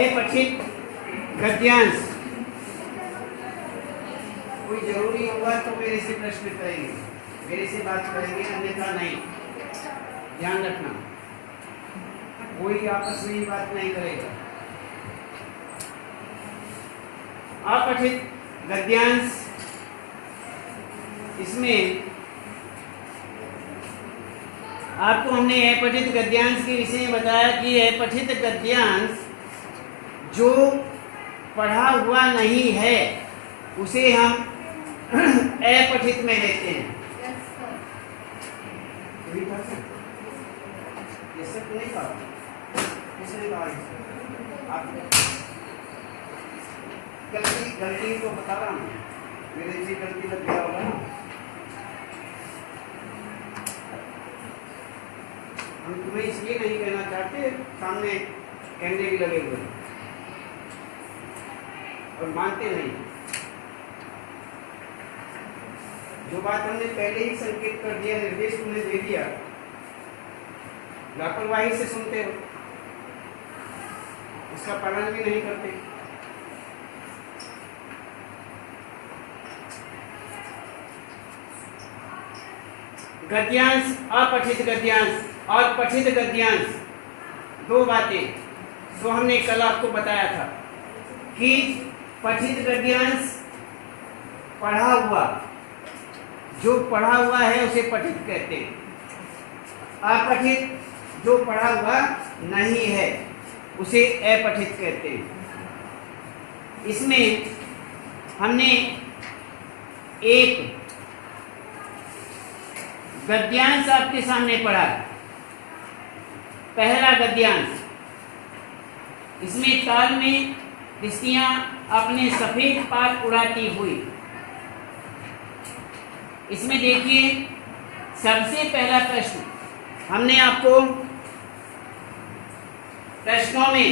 अपठित गद्यांश। कोई जरूरी होगा तो मेरे से प्रश्न करेंगे, मेरे से बात करेंगे, अन्यथा नहीं। ध्यान रखना, कोई आपस में बात नहीं करेगा। अपठित गद्यांश, इसमें आपको हमने अपठित गद्यांश के विषय में बताया कि अपठित गद्यांश जो पढ़ा हुआ नहीं है उसे हम अपठित में लेते हैं। ये सब नहीं कहा, किसने कहा? गलती तो बता रहा हूँ, मेरे से गलती लग गया होगा ना। हम तुम्हें इसलिए नहीं कहना चाहते, सामने कहने भी लगे हुए और मानते नहीं। जो बात हमने पहले ही संकेत कर दिया, निर्देश तुमने दे दिया, लापरवाही से सुनते हो, उसका पालन भी नहीं करते। गद्यांश, अपठित गद्यांश और पठित गद्यांश, दो बातें जो हमने कल आपको बताया था कि पठित गद्यांश पढ़ा हुआ, जो पढ़ा हुआ है उसे पठित कहते हैं। अपठित जो पढ़ा हुआ नहीं है उसे अपठित कहते हैं। इसमें हमने एक गद्यांश आपके सामने पढ़ा, पहला गद्यांश। इसमें ताल में किश्तियां अपने सफेद पाल उड़ाती हुई। इसमें देखिए, सबसे पहला प्रश्न हमने आपको प्रश्नों में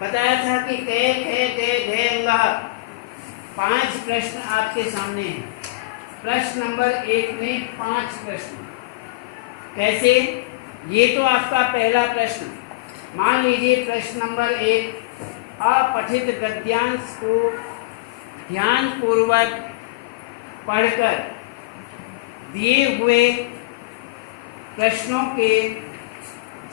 बताया था कि कै खे गे घे अंगा, 5 प्रश्न आपके सामने हैं। प्रश्न नंबर 1 में 5 प्रश्न। कैसे? ये तो आपका पहला प्रश्न। मान लीजिए प्रश्न नंबर 1, अपठित गद्यांश को ध्यान पूर्वक पढ़कर दिए हुए प्रश्नों के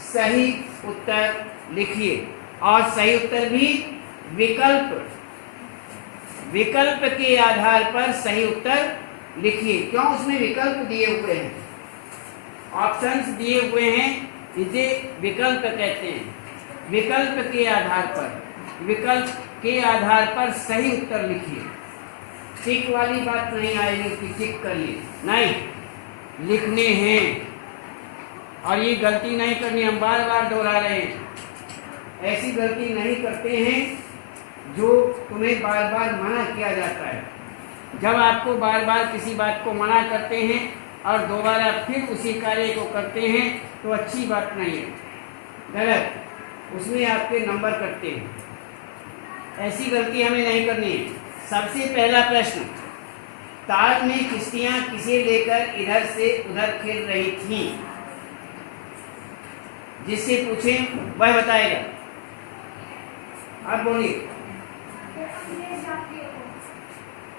सही उत्तर लिखिए, और सही उत्तर भी विकल्प के आधार पर सही उत्तर लिखिए। क्यों? उसमें विकल्प दिए हुए हैं, ऑप्शंस दिए हुए हैं, इसे विकल्प कहते हैं। विकल्प के आधार पर सही उत्तर लिखिए। टिक वाली बात नहीं आएगी कि टिक करिए, नहीं, लिखने हैं। और ये गलती नहीं करनी, हम बार बार दोहरा रहे हैं, ऐसी गलती नहीं करते हैं जो तुम्हें बार बार मना किया जाता है। जब आपको बार बार किसी बात को मना करते हैं और दोबारा फिर उसी कार्य को करते हैं तो अच्छी बात नहीं है, गलत, उसमें आपके नंबर कटते हैं। ऐसी गलती हमें नहीं करनी है। सबसे पहला प्रश्न, ताल में किश्तियां किसे लेकर इधर से उधर खेल रही थीं? जिससे पूछें वह बताएगा। अब बोलिए,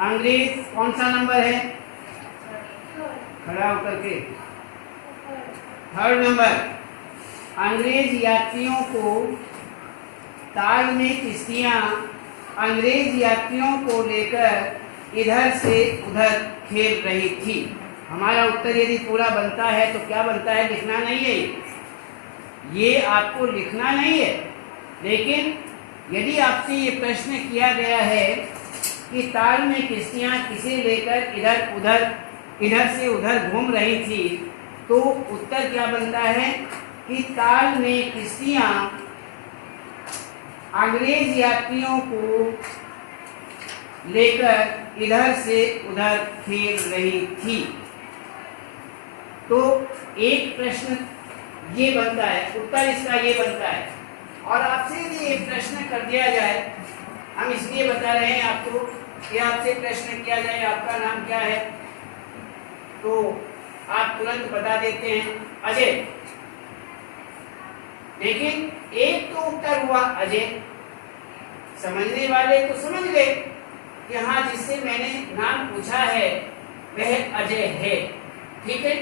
अंग्रेज कौन सा नंबर है? खड़ा होकर के 3rd नंबर। अंग्रेज यात्रियों को, ताल में किश्तियां अंग्रेज यात्रियों को लेकर इधर से उधर खेल रही थी। हमारा उत्तर यदि पूरा बनता है तो क्या बनता है? लिखना नहीं है, ये आपको लिखना नहीं है। लेकिन यदि आपसे ये प्रश्न किया गया है कि ताल में किश्तियां किसे लेकर इधर से उधर घूम रही थी, तो उत्तर क्या बनता है कि ताल में किश्तियां अंग्रेज यात्रियों को लेकर इधर से उधर खेल रही थी। तो एक प्रश्न ये बनता है, उत्तर इसका ये बनता है। और आपसे यदि एक प्रश्न कर दिया जाए, हम इसलिए बता रहे हैं आपको कि आपसे प्रश्न किया जाए आपका नाम क्या है, तो आप तुरंत बता देते हैं अजय। लेकिन एक तो उत्तर हुआ अजय, समझने वाले तो समझ गए कि हाँ, जिससे मैंने नाम पूछा है वह अजय है, ठीक है।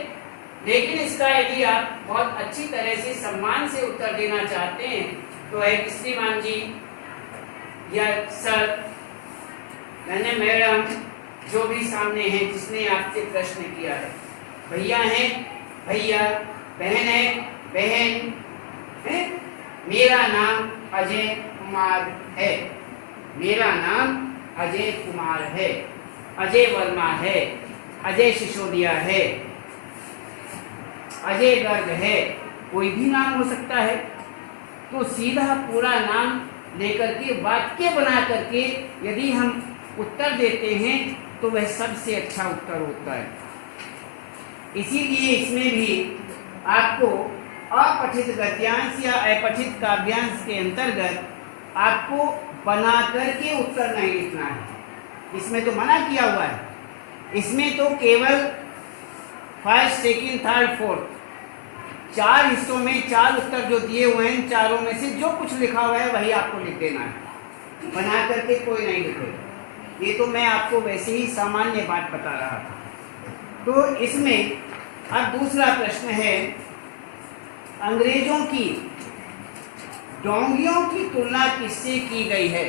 लेकिन इसका यदि आप बहुत अच्छी तरह से सम्मान से उत्तर देना चाहते हैं तो है श्रीमान जी या सर, मैंने मैडम, जो भी सामने है जिसने आपसे प्रश्न किया है, भैया हैं भैया, बहन है बहन है, मेरा नाम अजय कुमार है, मेरा नाम अजय कुमार है, अजय वर्मा है, अजय सिसोदिया है, अजय गर्ग है, कोई भी नाम हो सकता है। तो सीधा पूरा नाम लेकर के वाक्य बना करके यदि हम उत्तर देते हैं तो वह सबसे अच्छा उत्तर होता है। इसीलिए इसमें भी आपको अपठित गद्यांश या अपठित काव्यांश के अंतर्गत आपको बना करके उत्तर नहीं लिखना है। इसमें तो मना किया हुआ है, इसमें तो केवल फर्स्ट, सेकंड, थर्ड, फोर्थ 4 हिस्सों में 4 उत्तर जो दिए हुए हैं, चारों में से जो कुछ लिखा हुआ है वही आपको लिख देना है, बना करके कोई नहीं लिखेगा। ये तो मैं आपको वैसे ही सामान्य बात बता रहा था। तो इसमें अब दूसरा प्रश्न है, अंग्रेजों की डोंगियों की तुलना किससे की गई है?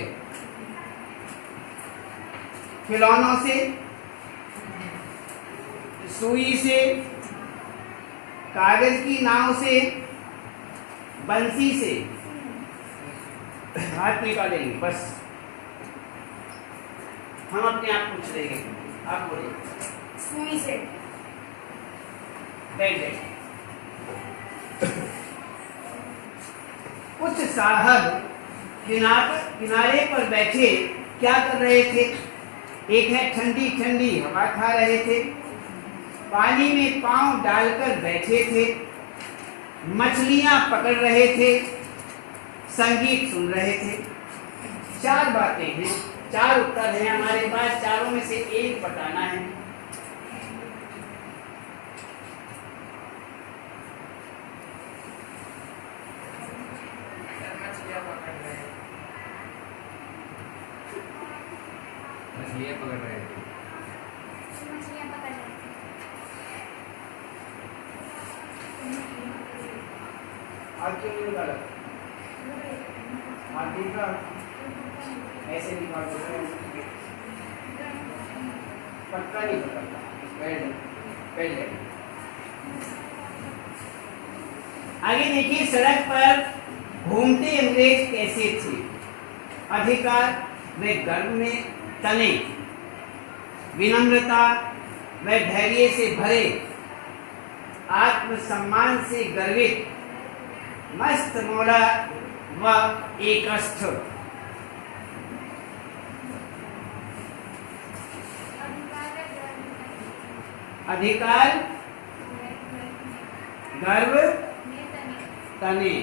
खिलौनों से, सुई से, कागज की नाव से, बंसी से? हाथ निकालेंगे बस, हम अपने आप पूछ रहे हैं, आप बोलिए। सुई से। बैठ जाइए। कुछ साहब किनारे पर बैठे क्या कर रहे थे? एक है ठंडी ठंडी हवा खा रहे थे, पानी में पांव डालकर बैठे थे, मछलियां पकड़ रहे थे, संगीत सुन रहे थे। 4 बातें हैं, 4 उत्तर हैं हमारे पास, चारों में से एक बताना है। मछलियाँ पकड़ रहे थे। मछलियाँ पकड़ रहे थे। आज क्यों नहीं निकाला? आज देखा ऐसे निकाल दो, पक्का नहीं पकड़ता। बैठ जाइए। आगे देखिए, सड़क पर घूमते अंग्रेज कैसे थे? अधिकार व गर्व में तने, विनम्रता व धैर्य से भरे, आत्मसम्मान से गर्वित, मस्त मोड़ा व एकस्थ। अधिकार, गर्व, तने।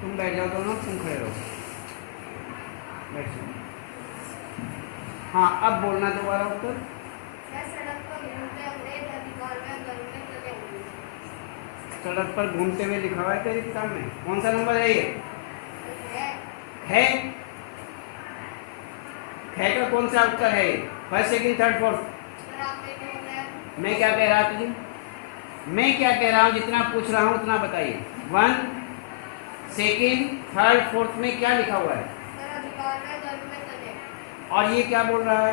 तुम बैठ जाओ दोनों, तुम खड़े रहो, बैठ जाओ। हाँ, अब बोलना दोबारा उत्तर। सड़क पर घूमते हुए लिखा हुआ है तेरी किताब में, कौन सा नंबर है ये? है? है का कौन सा उत्तर है? First, second, third, fourth? मैं क्या कह रहा तुझे? मैं क्या कह रहा हूँ? जितना पूछ रहा हूँ उतना बताइए। 1, सेकंड, थर्ड, फोर्थ में क्या लिखा हुआ है? और ये क्या बोल रहा है?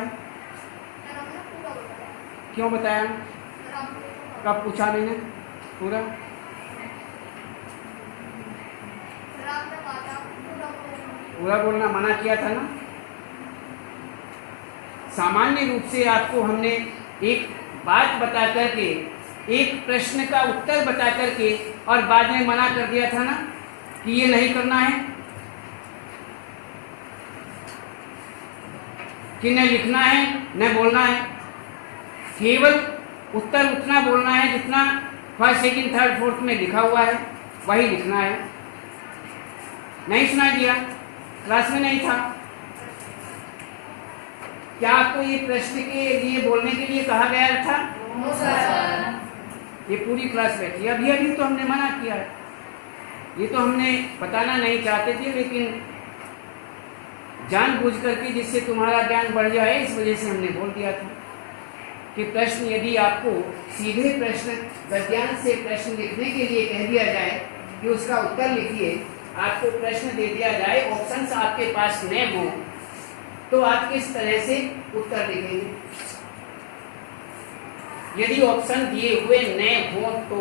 क्यों बताया? कब पूछा मैंने? पूरा पूरा बोलना मना किया था ना। सामान्य रूप से आपको हमने एक बात बता करके, एक प्रश्न का उत्तर बता करके और बाद में मना कर दिया था ना कि ये नहीं करना है, कि न लिखना है न बोलना है, केवल उत्तर उतना बोलना है जितना फर्स्ट, सेकंड, थर्ड, फोर्थ में लिखा हुआ है, वही लिखना है। नहीं सुनाई दिया? क्लास में नहीं था? क्या आपको ये प्रश्न के लिए बोलने के लिए कहा गया था? No sir. ये पूरी क्लास बैठी है। अभी अभी तो हमने मना किया है, ये तो हमने बताना नहीं चाहते थे, लेकिन जानबूझ करके जिससे तुम्हारा ज्ञान बढ़ जाए इस वजह से हमने बोल दिया था कि प्रश्न यदि आपको सीधे प्रश्न गद्यांश से प्रश्न लिखने के लिए कह दिया जाए कि उसका उत्तर लिखिए, आपको प्रश्न दे दिया जाए, ऑप्शंस आपके पास न हो, तो आप किस तरह से उत्तर लिखेंगे? यदि ऑप्शन दिए हुए न हो तो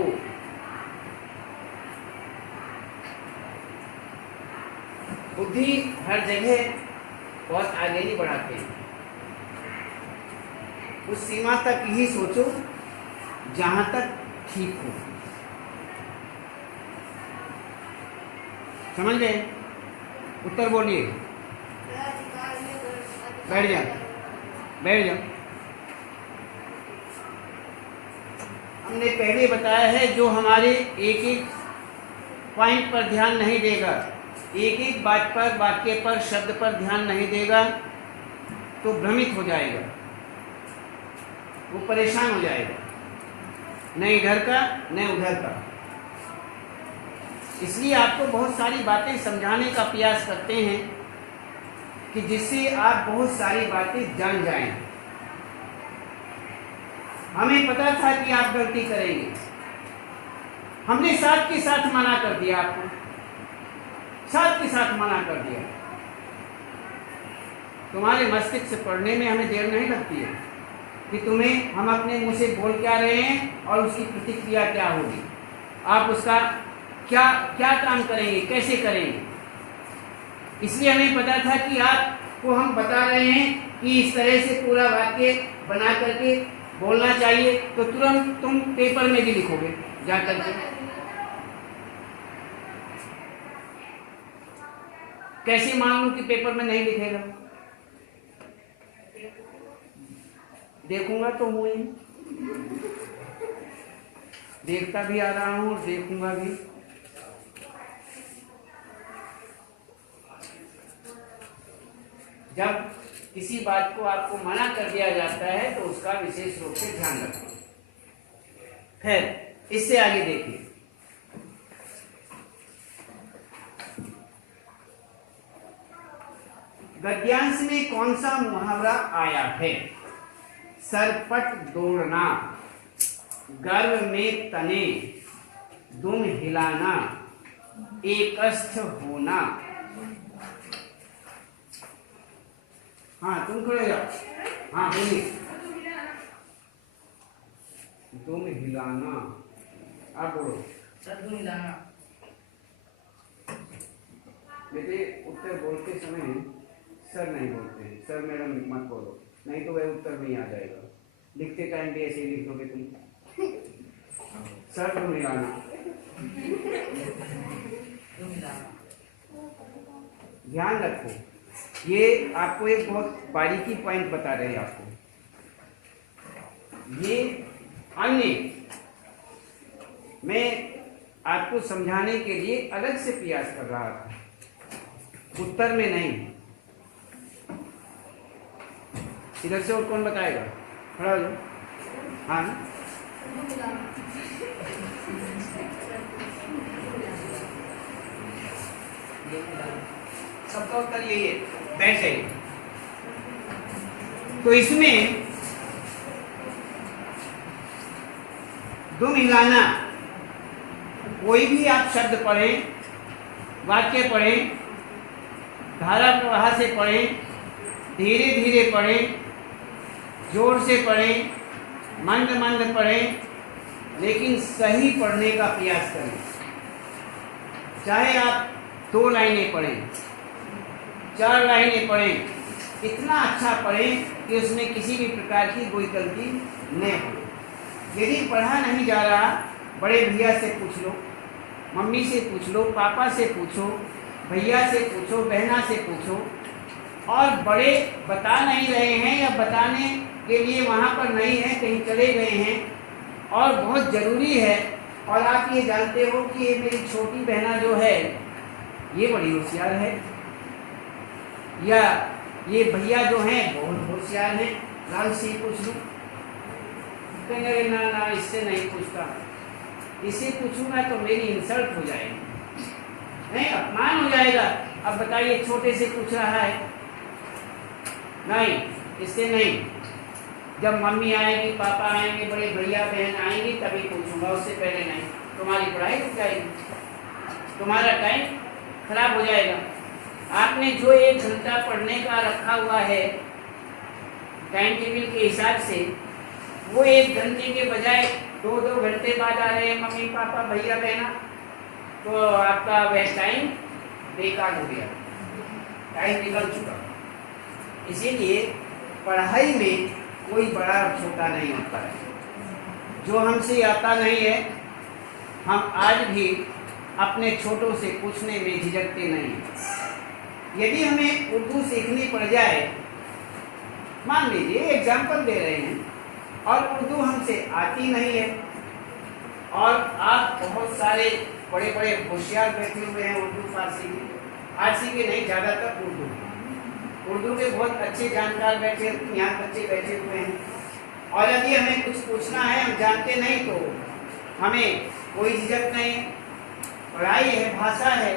बुद्धि हर जगह बहुत आगे नहीं बढ़ाते हैं। उस सीमा तक ही सोचो जहां तक ठीक हो। समझ गए? उत्तर बोलिए। बैठ जाओ, बैठ जाओ। हमने पहले बताया है, जो हमारे एक एक पॉइंट पर ध्यान नहीं देगा, एक एक बात पर, वाक्य पर, शब्द पर ध्यान नहीं देगा तो भ्रमित हो जाएगा, वो परेशान हो जाएगा, न इधर का न उधर का। इसलिए आपको बहुत सारी बातें समझाने का प्रयास करते हैं कि जिससे आप बहुत सारी बातें जान जाएं। हमें पता था कि आप गलती करेंगे, हमने साथ के साथ मना कर दिया, आपको साथ के साथ मना कर दिया। तुम्हारे मस्तिष्क से पढ़ने में हमें देर नहीं लगती है कि तुम्हें हम अपने मुंह से बोल क्या रहे हैं और उसकी प्रतिक्रिया क्या होगी, आप उसका क्या क्या काम करेंगे, कैसे करेंगे। इसलिए हमें पता था कि आपको हम बता रहे हैं कि इस तरह से पूरा वाक्य बना करके बोलना चाहिए, तो तुरंत तुम पेपर में भी लिखोगे जा करके। कैसे मान लूं कि पेपर में नहीं लिखेगा? देखूंगा तो हूं ही, देखता भी आ रहा हूं और देखूंगा भी। जब किसी बात को आपको मना कर दिया जाता है तो उसका विशेष रूप से ध्यान रखें। खैर, इससे आगे देखिए। गद्यांश में कौन सा मुहावरा आया है? सरपट दौड़ना, गर्व में तने, दुम हिलाना, एकस्थ होना। हाँ, तुम खड़े जाओ। हाँ, बोलिए। दुम हिलाना, आप बोलो। सर दुम हिलाना। बेटे, उत्तर बोलते समय सर नहीं बोलते हैं, सर मैडम मत बोलो, नहीं तो वह उत्तर नहीं आ जाएगा। लिखते टाइम भी ऐसे ही लिख दोगे तुम। सर तुम मिलाना, ध्यान रखो। ये आपको एक बहुत बारीकी पॉइंट बता रहे हैं आपको। ये अन्य मैं आपको समझाने के लिए अलग से प्रयास कर रहा था, उत्तर में नहीं। इधर से और कौन बताएगा? खड़ा हो जाओ। हाँ, सबका उत्तर यही है, बैठ जाइए। तो इसमें दुम हिलाना, कोई भी आप शब्द पढ़ें, वाक्य पढ़ें, धारा प्रवाह से पढ़ें, धीरे धीरे पढ़ें, जोर से पढ़ें, मंद मंद पढ़ें, लेकिन सही पढ़ने का प्रयास करें। चाहे आप 2 लाइनें पढ़ें, 4 लाइनें पढ़ें, इतना अच्छा पढ़ें कि उसमें किसी भी प्रकार की कोई गलती न हो। यदि पढ़ा नहीं जा रहा, बड़े भैया से पूछ लो, मम्मी से पूछ लो, पापा से पूछो, भैया से पूछो, बहना से पूछो, और बड़े बता नहीं रहे हैं या बताने के लिए वहाँ पर नहीं है, कहीं चले गए हैं और बहुत ज़रूरी है, और आप ये जानते हो कि ये मेरी छोटी बहना जो है ये बड़ी होशियार है, या ये भैया जो हैं बहुत होशियार हैं, लाल से ही पूछ लूँ। कहेंगे ना ना इससे नहीं पूछता, इससे पूछूंगा तो मेरी इंसल्ट हो जाएगी, नहीं अपमान हो जाएगा। अब बताइए छोटे से पूछ रहा है, नहीं इससे नहीं। जब मम्मी आएगी, पापा आएंगे, बड़े भैया बहन आएंगी तभी पूछूंगा, उससे पहले नहीं। तुम्हारी पढ़ाई रुक जाएगी, तुम्हारा टाइम खराब हो जाएगा। आपने जो 1 घंटा पढ़ने का रखा हुआ है टाइम टेबल के हिसाब से, वो 1 घंटे के बजाय 2-2 घंटे बाद आ रहे हैं मम्मी पापा भैया बहना, तो आपका वह टाइम बेकार हो गया, टाइम निकल चुका। इसीलिए पढ़ाई में कोई बड़ा और छोटा नहीं होता है। जो हमसे आता नहीं है, हम आज भी अपने छोटों से पूछने में झिझकते नहीं हैं। यदि हमें उर्दू सीखनी पड़ जाए, मान लीजिए एग्जाम्पल दे रहे हैं, और उर्दू हमसे आती नहीं है, और आप बहुत सारे बड़े बड़े होशियार बैठे हुए हैं उर्दू फारसी के नहीं, ज़्यादातर उर्दू के बहुत अच्छे जानकार बैठे, यहाँ बच्चे बैठे हुए हैं, और यदि हमें कुछ पूछना है, हम जानते नहीं, तो हमें कोई झिझक नहीं। पढ़ाई है, भाषा है,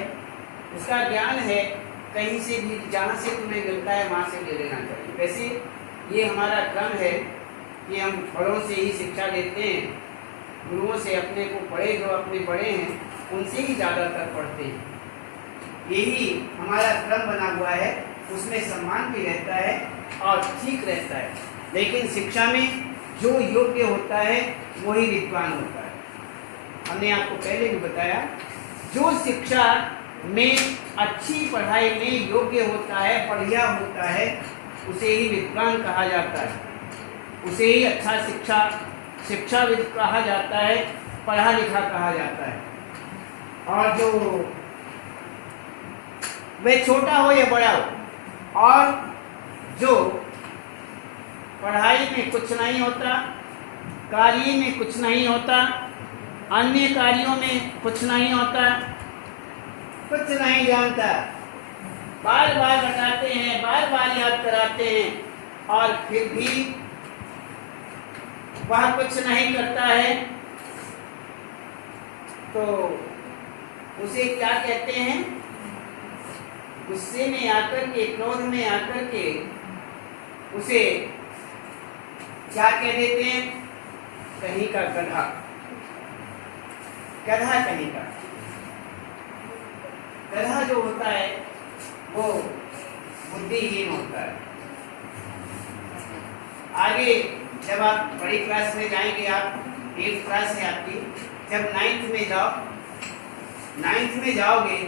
उसका ज्ञान है, कहीं से भी जहाँ से तुम्हें मिलता है वहाँ से ले लेना चाहिए। वैसे ये हमारा क्रम है कि हम बड़ों से ही शिक्षा लेते हैं, गुरुओं से, अपने को बड़े जो अपने बड़े हैं उनसे ही ज़्यादातर पढ़ते हैं। यही हमारा क्रम बना हुआ है, उसमें सम्मान भी रहता है और ठीक रहता है। लेकिन शिक्षा में जो योग्य होता है वही विद्वान होता है। हमने आपको पहले भी बताया, जो शिक्षा में अच्छी पढ़ाई में योग्य होता है, बढ़िया होता है, उसे ही विद्वान कहा जाता है, उसे ही अच्छा शिक्षाविद कहा जाता है, पढ़ा लिखा कहा जाता है। और जो वह छोटा हो या बड़ा हो, और जो पढ़ाई में कुछ नहीं होता, कार्य में कुछ नहीं होता, अन्य कार्यों में कुछ नहीं होता, कुछ नहीं जानता, बार बार बताते हैं, बार बार याद कराते हैं, और फिर भी वह कुछ नहीं करता है, तो उसे क्या कहते हैं? गुस्से में आकर के, क्रोध में आकर के उसे क्या कह देते हैं? कहीं का गधा, गधा कहीं का। गधा जो होता है वो बुद्धिहीन होता है। आगे जब आप बड़ी क्लास में जाएंगे, आप 8th क्लास है आपकी, जब 9th में जाओगे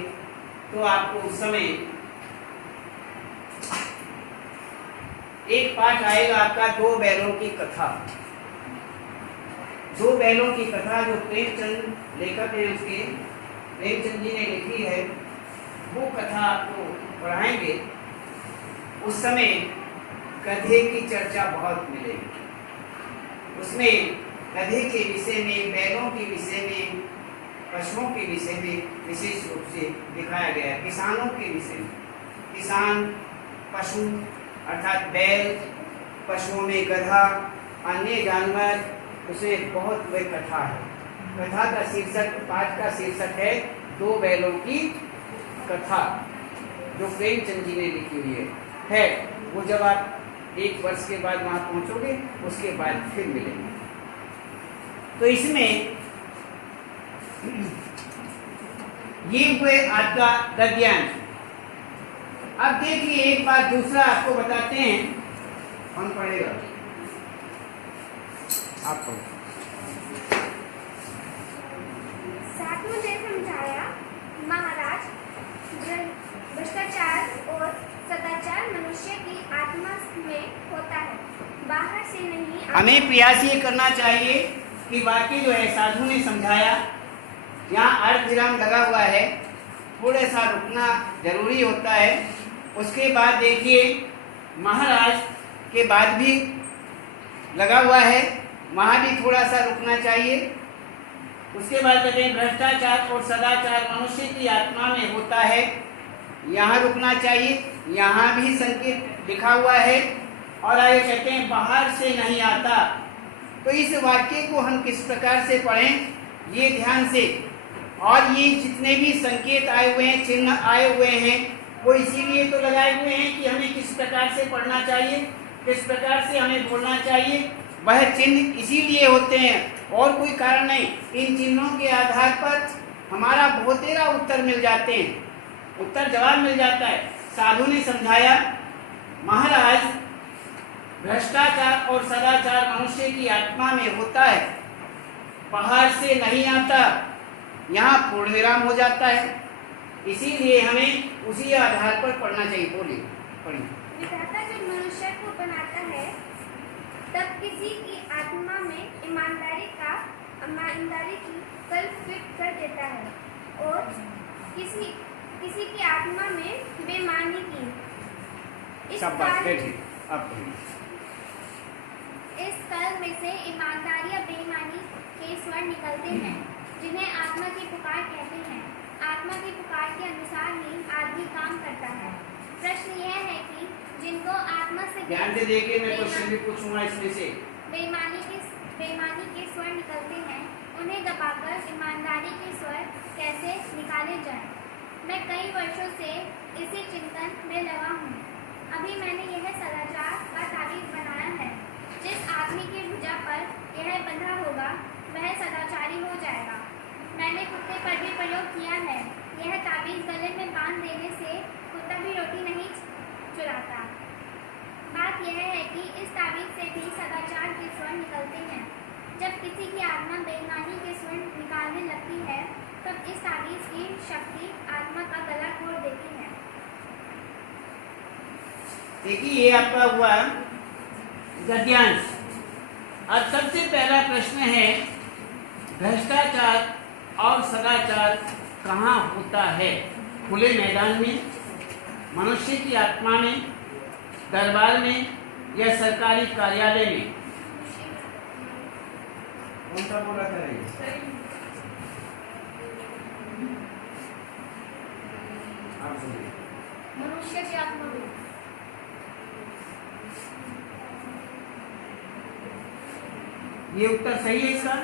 तो आपको उस समय एक पाठ आएगा आपका 2 बैलों की कथा। 2 बैलों की कथा जो प्रेमचंद लेखक हैं, उसके प्रेमचंद जी ने लिखी है, वो कथा आपको पढ़ाएंगे। उस समय गधे की चर्चा बहुत मिलेगी। उसमें गधे के विषय में, बैलों के विषय में, पशुओं के विषय में विशेष रूप से दिखाया गया है। किसानों के विषय में, किसान, पशु अर्थात बैल, पशुओं में गधा, अन्य जानवर, उसे बहुत वह कथा है। कथा का शीर्षक, पाठ का शीर्षक है 2 बैलों की कथा, जो प्रेमचंद जी ने लिखी हुई है। वो जब आप 1 वर्ष के बाद वहाँ पहुँचोगे, उसके बाद फिर मिलेंगे। तो इसमें ये हुए आपका गद्यांश। अब देखिए एक बात दूसरा आपको बताते हैं, कौन पढ़ेगा? आपको साथ मुझे समझाया, महाराज, भ्रष्टाचार और सदाचार मनुष्य की आत्मा में होता है, बाहर से नहीं। हमें प्रयास ये करना चाहिए कि बाकी जो है साधु ने समझाया, यहाँ अर्ध विराम लगा हुआ है, थोड़ा सा रुकना जरूरी होता है। उसके बाद देखिए महाराज के बाद भी लगा हुआ है, वहाँ भी थोड़ा सा रुकना चाहिए। उसके बाद कहते हैं भ्रष्टाचार और सदाचार मनुष्य की आत्मा में होता है, यहाँ रुकना चाहिए, यहाँ भी संकेत लिखा हुआ है। और आगे कहते हैं बाहर से नहीं आता। तो इस वाक्य को हम किस प्रकार से पढ़ें, ये ध्यान से। और ये जितने भी संकेत आए हुए हैं, चिन्ह आए हुए हैं, वो इसीलिए तो लगाए हुए हैं कि हमें किस प्रकार से पढ़ना चाहिए, किस प्रकार से हमें बोलना चाहिए। वह चिन्ह इसीलिए होते हैं और कोई कारण नहीं। इन चिन्हों के आधार पर हमारा बहुतेरा उत्तर मिल जाते हैं, उत्तर जवाब मिल जाता है। साधु ने समझाया, महाराज भ्रष्टाचार और सदाचार मनुष्य की आत्मा में होता है, बाहर से नहीं आता, यहाँ पूर्ण विराम हो जाता है। इसीलिए हमें उसी आधार पर पढ़ना चाहिए। बोलिए, पढ़िए। विधाता जब मनुष्य को बनाता है तब किसी की आत्मा में ईमानदारी की कल्प फिट कर देता है और किसी की आत्मा में बेईमानी की। इस काल में से ईमानदारी या बेईमानी के स्वर निकलते हैं, जिन्हें आत्मा की पुकार कहते हैं। आत्मा की पुकार के अनुसार ही आदमी काम करता है। प्रश्न यह है कि जिनको आत्मा से ध्यान से देखिए, मैं क्वेश्चन भी पूछूंगा इसमें से। बेईमानी के स्वर निकलते हैं, उन्हें दबाकर ईमानदारी के स्वर कैसे निकाले जाएं? मैं कई वर्षों से इसी चिंतन में लगा हूँ। अभी मैंने यह सदाचार का ताबीज बनाया है। जिस आदमी की भुजा पर यह बंधा होगा वह सदाचारी हो जाएगा। मैंने कुत्ते पर भी प्रयोग किया है। यह ताबीज गले में बांध देने से कुत्ता भी रोटी नहीं चुराता। बात यह है कि इस ताबीज से भी सदाचार के स्वर निकलते हैं। जब किसी की आत्मा बेईमानी के स्वर निकालने लगती है तब इस ताबीज की शक्ति आत्मा का गला तोड़ देती है। देखिए, ये आपका हुआ गद्यांश। अब सबसे पहला प्रश्न है, भ्रष्टाचार और सदाचार कहाँ होता है? खुले मैदान में, मनुष्य की आत्मा में, दरबार में या सरकारी कार्यालय में? कौन सा बोला था ये? आप बोलिए। मनुष्य की आत्मा में। ये उत्तर सही है इसका?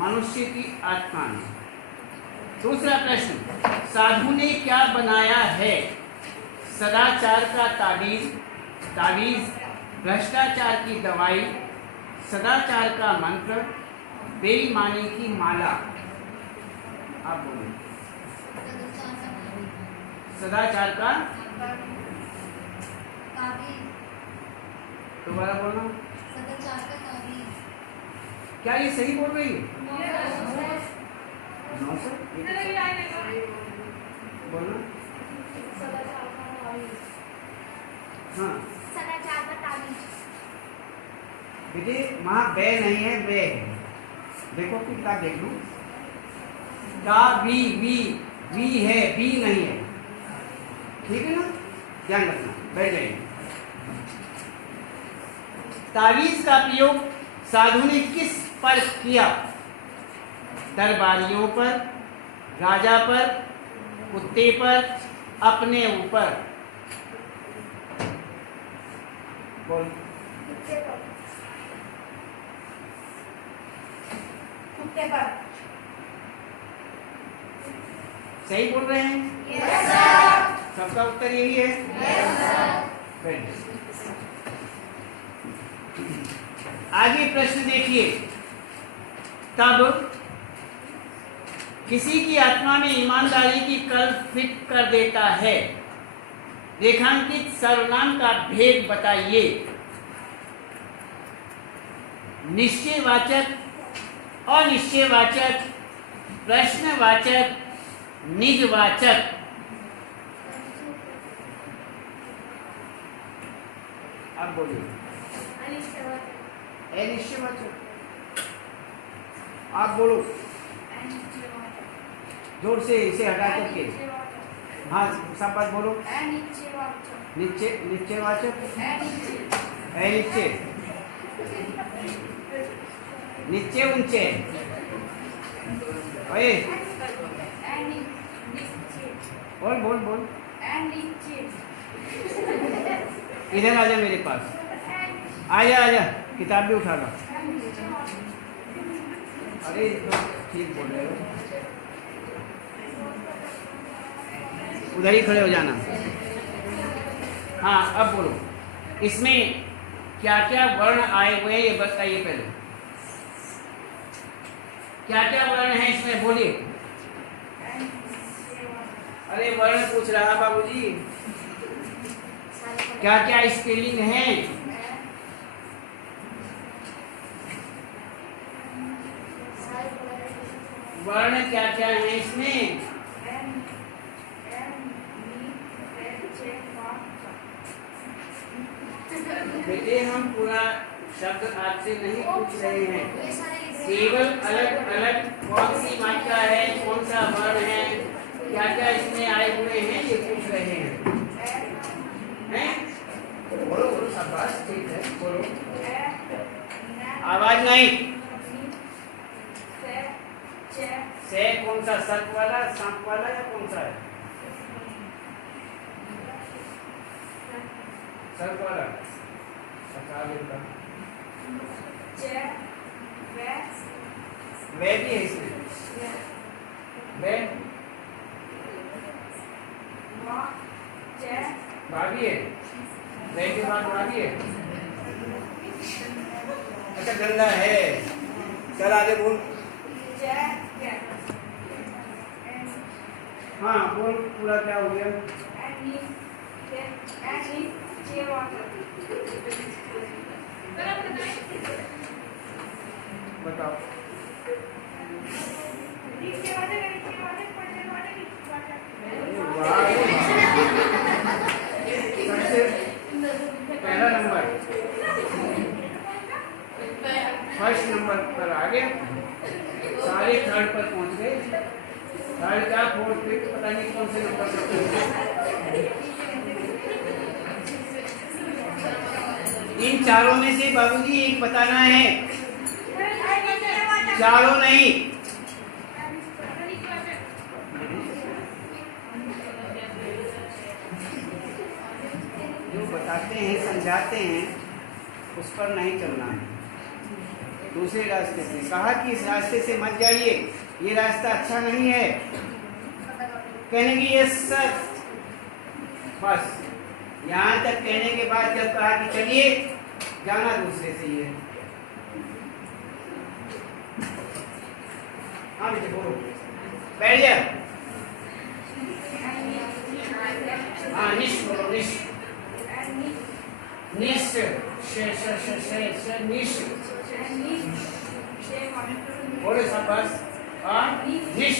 मनुष्य की आत्मा में। दूसरा प्रश्न, साधु ने क्या बनाया है? सदाचार का ताबीज, भ्रष्टाचार की दवाई, सदाचार का मंत्र, बेईमानी की माला। आप बोलिए। सदाचार का दोबारा बोलना। क्या ये सही बोल रही है? बोलना। हाँ, सदाचार का ताबीज। बेटे वहाँ बे नहीं है, बे है। देखो किताब देख लो। दा वी है, बी नहीं है। ठीक है ना, ध्यान रखना, बैठ जाइए। ताबीज का प्रयोग साधु ने किस पर किया? दरबारियों पर, राजा पर, कुत्ते पर, अपने ऊपर? बोल। कुत्ते पर। सही बोल रहे हैं? Yes sir. सबका उत्तर यही है? Yes sir. आगे प्रश्न देखिए, तब किसी की आत्मा में ईमानदारी की कल्प फिट कर देता है। रेखांकित सर्वनाम का भेद बताइए। निश्चयवाचक, अनिश्चयवाचक, प्रश्नवाचक, निजवाचक। अब बोलिए। अनिश्चयवाचक। आप बोलो जोर से, इसे हटा करके। हाँ, सब बात बोलो। निश्चयवाचक, अनिश्चय, निश्चय ऊंचे, अरे बोल बोल बोल, इधर आ जा मेरे पास, आ जा, किताब भी उठा लो। अरे तो ठीक बोल रहे हो, उधर ही खड़े हो जाना। हाँ अब बोलो, इसमें क्या क्या वर्ण आए हुए हैं ये बताइए पहले, क्या क्या वर्ण है इसमें, बोलिए। अरे वर्ण पूछ रहा बाबूजी, क्या क्या स्पेलिंग है? वर्ण क्या क्या है इसमें? बेटे हम पूरा शब्द आपसे नहीं पूछ रहे हैं, केवल अलग अलग कौन सी मात्रा है, कौन सा वर्ण है, क्या क्या इसमें आए हुए हैं ये पूछ रहे हैं। बोलो बोलो, शाबाश, ठीक है, बोलो। आवाज नहीं। से कौन सा, सर्प वाला, सांप वाला या कौन सा है? सर्प वाला, वे भी है इसमें, वे भाभी है, वे के बाद भाभी है। अच्छा गंदा है, चल आगे बोल। हाँ बोल, पूरा क्या हो गया? बताओ। सबसे पहला नंबर, फर्स्ट नंबर पर आ गया, सारे थर्ड पर पहुंच गए। थर्ड क्या, फोर्थ, फिफ्थ, पता नहीं कौन से नंबर पर पहुंचे। इन चारों में से बाबूजी एक बताना है, चारों नहीं। जो बताते हैं, समझाते हैं, उस पर नहीं चलना है, दूसरे रास्ते से। कहा कि इस रास्ते से मत जाइए, ये रास्ता अच्छा नहीं है, कहने की ये सच, बस यहाँ तक कहने के बाद जब कहा कि चलिए जाना दूसरे से ही है। हाँ बेटे बोलो, बैठ जा। हाँ निश बोलो, निश, निश, निश बोलो, शाबाश। हाँ निश,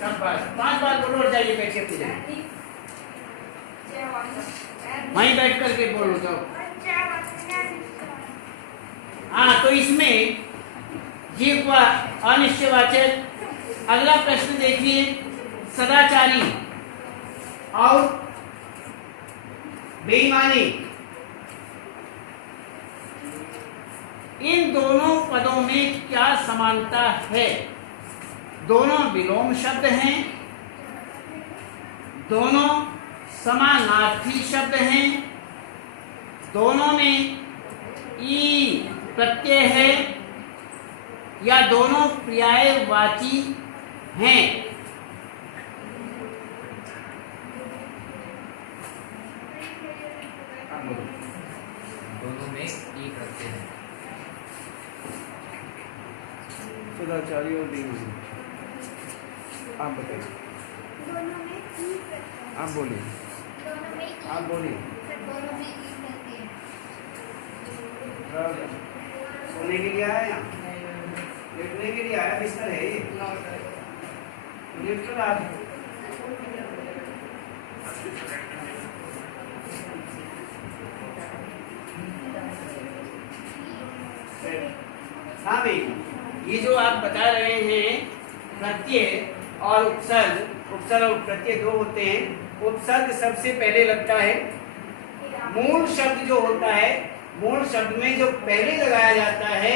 शाबाश, 5 बार बोलो और जाइए बैठिए पूजा, वहीं बैठ करके बोलो जाओ। हाँ तो इसमें जीव अनिश्चयवाचक। अगला प्रश्न देखिए, सदाचारी और बेईमानी, इन दोनों पदों में क्या समानता है? दोनों विलोम शब्द हैं, दोनों समानार्थी शब्द हैं, दोनों में ई प्रत्यय है, या दोनों पर्यायवाची हैं? दोनों में ई करते हैं। सदाचारी और बेईमानी, आप बताइए, दोनों में ई करते हैं। आप बोलिए, दोनों में ई, आप बोलिए। दोनों में ई करते हैं। सोने के लिए आया, यहाँ लेटने के लिए आया, बिस्तर है ये, लिफ्ट कर आप। हाँ भाई, ये जो आप बता रहे हैं प्रत्यय और उपसर्ग, उपसर्ग और प्रत्यय दो होते हैं। उपसर्ग सबसे पहले लगता है, मूल शब्द जो होता है, मूल शब्द में जो पहले लगाया जाता है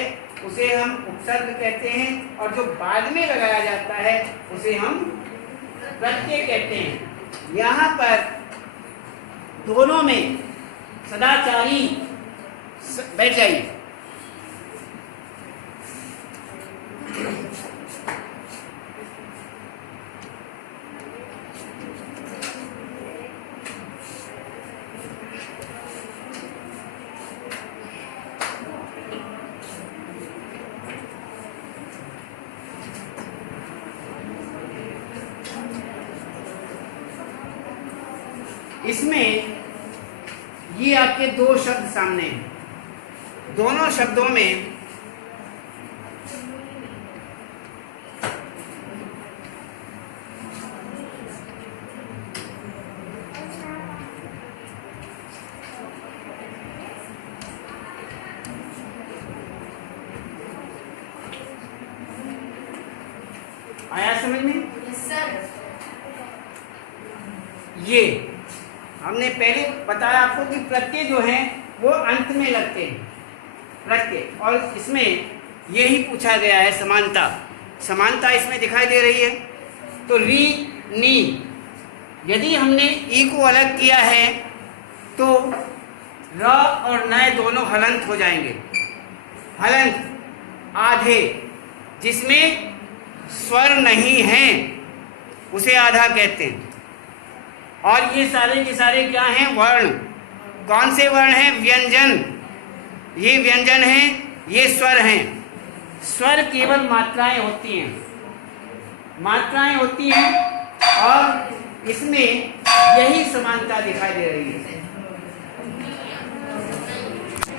उसे हम उपसर्ग कहते हैं, और जो बाद में लगाया जाता है उसे हम प्रत्यय कहते हैं। यहाँ पर दोनों में सदाचारी, बैठ जाइए, इसमें ये आपके दो शब्द सामने हैं। दोनों शब्दों में आया समझ में? ये हमने पहले बताया आपको कि प्रत्यय जो हैं वो अंत में लगते हैं, प्रत्यय, और इसमें यही पूछा गया है समानता। समानता इसमें दिखाई दे रही है। तो री, नी, यदि हमने ई को अलग किया है तो र और नय दोनों हलंत हो जाएंगे। हलंत आधे, जिसमें स्वर नहीं है उसे आधा कहते हैं। और ये सारे के सारे क्या हैं? वर्ण। कौन से वर्ण हैं? व्यंजन। ये व्यंजन हैं, ये स्वर हैं। स्वर केवल मात्राएं होती हैं, मात्राएं होती हैं, और इसमें यही समानता दिखाई दे रही है।